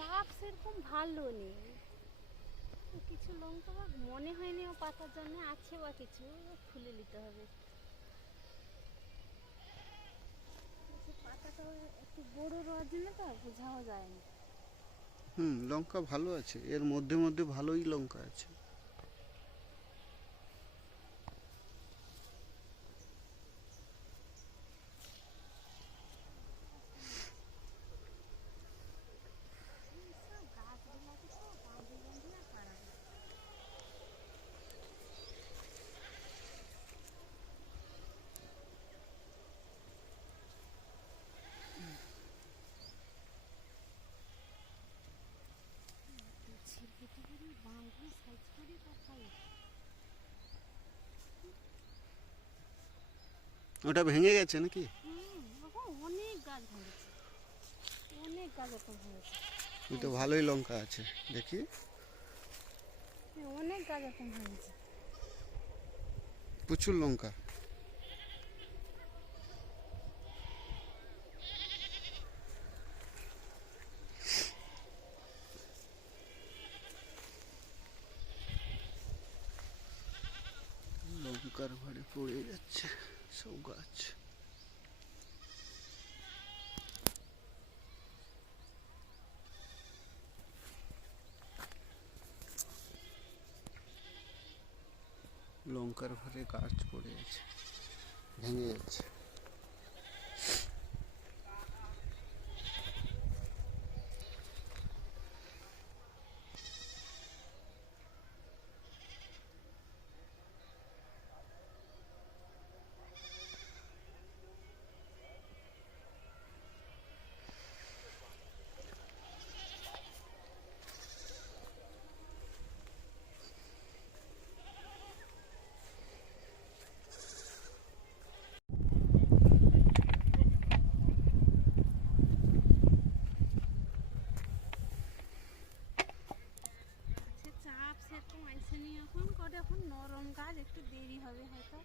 চাপ সেরকম ভালো নেই, কিছু লঙ্কা মনে হয়নি ও পাতার জন্য আছে বা কিছু খুলে নিতে হবে। পাতাটা একটু বড় রোয়ার জন্য তো বোঝাও যায় না। লঙ্কা ভালো আছে, এর মধ্যে মধ্যে ভালোই লঙ্কা আছে। ওটা ভেঙে গেছে নাকি? অনেক গাছ ভেঙেছে, অনেক গাছ এখন হয়েছে। তো ভালোই লঙ্কা আছে দেখি। অনেক গাছ এখন হয়েছে। প্রচুর লঙ্কা। লঙ্কার ভারে পড়ে যাচ্ছে সব গাছ। লঙ্কার ভারে গাছ পড়ে আছে, ভেঙে যাচ্ছে। চাপ সেরকম আইসেনি এখন, করে এখন নরম গাছ, একটু দেরি হবে হয়তো।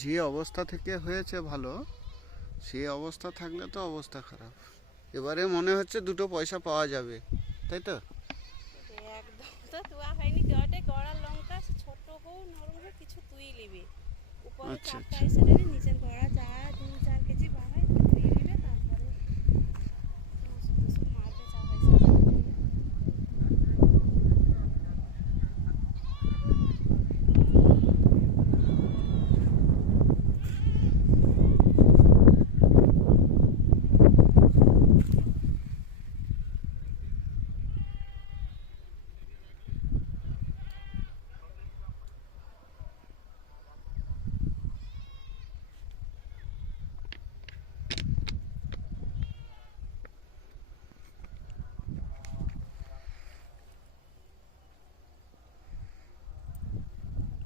যে অবস্থা থেকে হয়েছে ভালো, সে অবস্থা থাকলে তো অবস্থা খারাপ। এবারে মনে হচ্ছে দুটো পয়সা পাওয়া যাবে, তাই তো? একদম তো তোয়া হয়নি, কেউটে গড়ার লঙ্কা ছোট হোক নরম হোক কিছু তুই নিবি। উপরে আচ্ছা চাপটা আচ্ছা। এসে দেবে, নিচের গড়া যা 2-4 কেজি বাড়ায় তুই নিবে, তারপরে ওষুধ টষুধ মারবে চাপ এসে।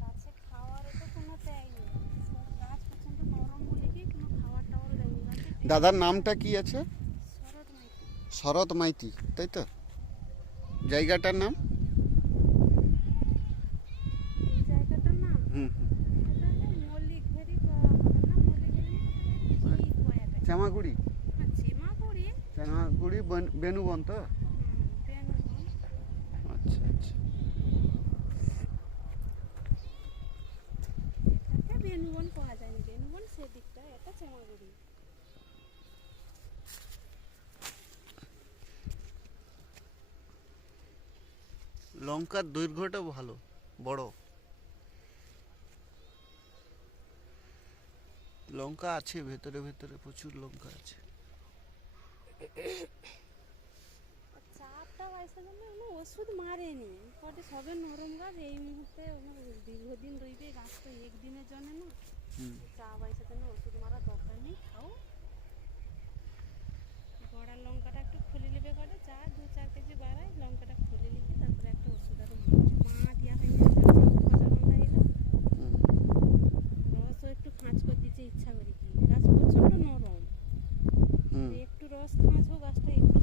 গাছে খাওয়ারও তো কোনো দেয় নেই, সব গাছ প্রচণ্ড নরম বলে কি কোনো খাওয়ার টাওয়ারও দেয়নি গাছে। দাদার নামটা কি আছে? শরৎ মাইতি। শরৎ মাইতি, তাই তো? জায়গাটার নাম? এই জায়গাটার নাম হুম হুম। এটা মল্লিক ভেরি হবে না, মল্লিক ভেরি কি কয়াটা চামাগুড়ি। চেমাগুড়ি। চামাগুড়ি বেনুবন তো? বেনুবন। আচ্ছা আচ্ছা। এটাকে বেনুবন পাওয়া যায়নি, বেনুবন সেদিকটা, এটা চেমাগুড়ি। লঙ্কার দৈর্ঘ্যটা ভালো, বড় লঙ্কা আছে, ভেতরে ভেতরে প্রচুর লঙ্কা আছে। চাপটা বাইসে জন্য ওষুধ মারেনি, পরে সবে নরম গাছ এই মুহূর্তে দীর্ঘদিন রইবে গাছ তো একদিনের জন্য না। চা বাইসে জন্য ওষুধ মারার দরকার নেই, খাও। গড়ার লঙ্কাটা একটু খুলে নেবে, করে যা 2-4 কেজি বাড়ায় লঙ্কাটা খুলে নিবে, তারপরে একটা ওষুধ আরও মা দেওয়া হয়নি, খোঁজা লঙ্কা দিল রসও একটু খাঁচ করে দিচ্ছে ইচ্ছা করে, কি গাছ প্রচণ্ড নরম, একটু রস খাঁচ হোক গাছটা একটু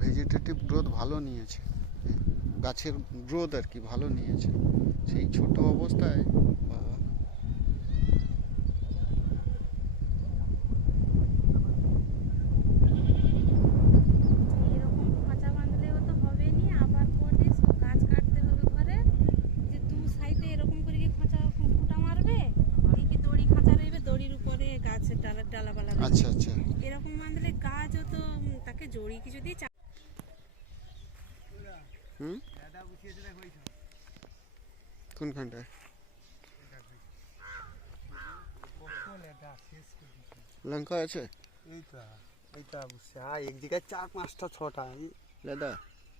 ভেজিটেটিভ গ্রোথ ভালো নিয়েছে, গাছের গ্রোথ আর কি ভালো নিয়েছে, সেই ছোট অবস্থায় বাবা, এরকম খাঁচা বাঁধলেও তো হবে নি, আবার পরে সব গাছ কাটতে হবে ঘরে, যে দু সাইডে এরকম করে কি খাঁচা ফুটা মারবে, দিয়ে কি দড়ি খাঁচা রইবে, দড়ির উপরে গাছের ডালাপালা রইবে। আচ্ছা আচ্ছা। এরকম বাঁধলে গাছও তো তাকে জড়ি কিছু দিয়ে হুম, কোনখানটায়? লঙ্কা আছে এইটা এক জায়গায় 4-5টা 6টা। দাদা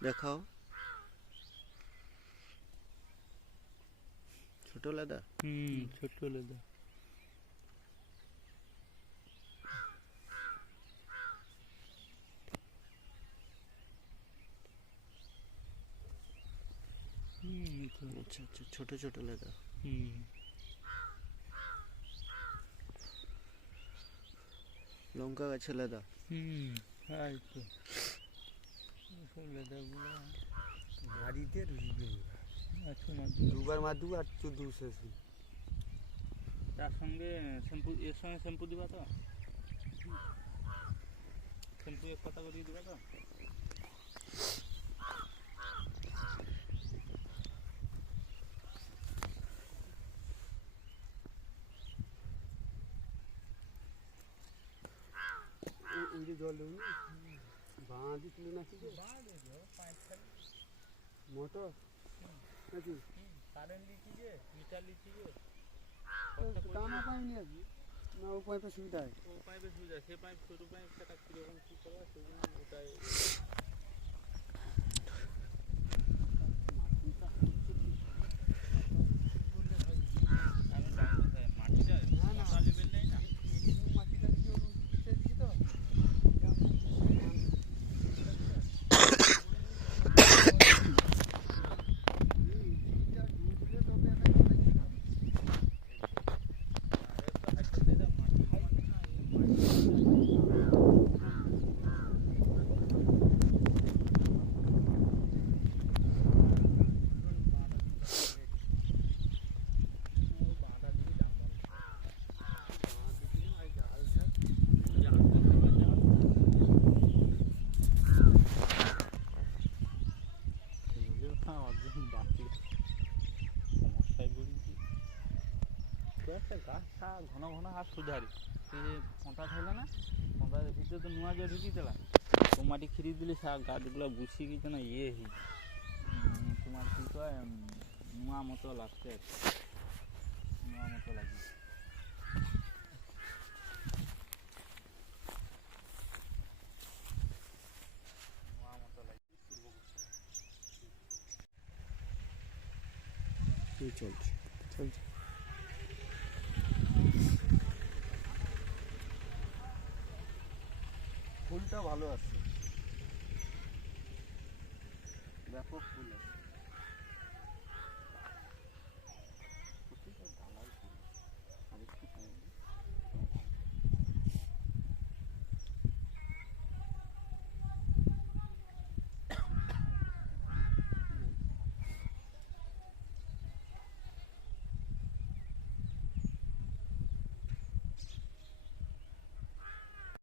দেখাও, ছোট লেদা। ছোট লেদা। আচ্ছা আচ্ছা, ছোট ছোট লেদা। লঙ্কা গাছে লেদা। বাড়িতে দুবার মার দু আর 14 শেষ। তার সঙ্গে শ্যাম্পু, এর সঙ্গে শ্যাম্পু দিবা তো? শ্যাম্পু এক পাতা করে দিবা তো? ওই যে জল দেবো বাঁধ দিছিল নাকি মোটর নাকি কারেন্ট লিচি যে, মিটার লিচি যে, টানা পাইনি আর না ও পাইপের সুবিধা হয়। ও পাইপের সুবিধা, সে পাইপ ছোটো পাইপ সেটা কীরকম কী করবা সেই জন্য ওটাই। মাটিটা মাথা লেভেল নেই না। মাটিটা দিয়ে দিচ্ছি তো একটা গাছ ঘন ঘন হাত সুধারি, সে কঁটা থাকলে না, কঁটার ভিতরে তো নোয়া দিয়ে ঢুকিয়ে দিলাম, তো মাটি খিরি দিলে গাছগুলো গুছিয়ে গেছে না, তোমার কী কয় নোয়া মতো লাগছে, নোয়া মতো লাগছে। নোয়া মতো লাগছে। চলছে চলছে। ফুলটা ভালো আসছে, ব্যাপক ফুল আছে।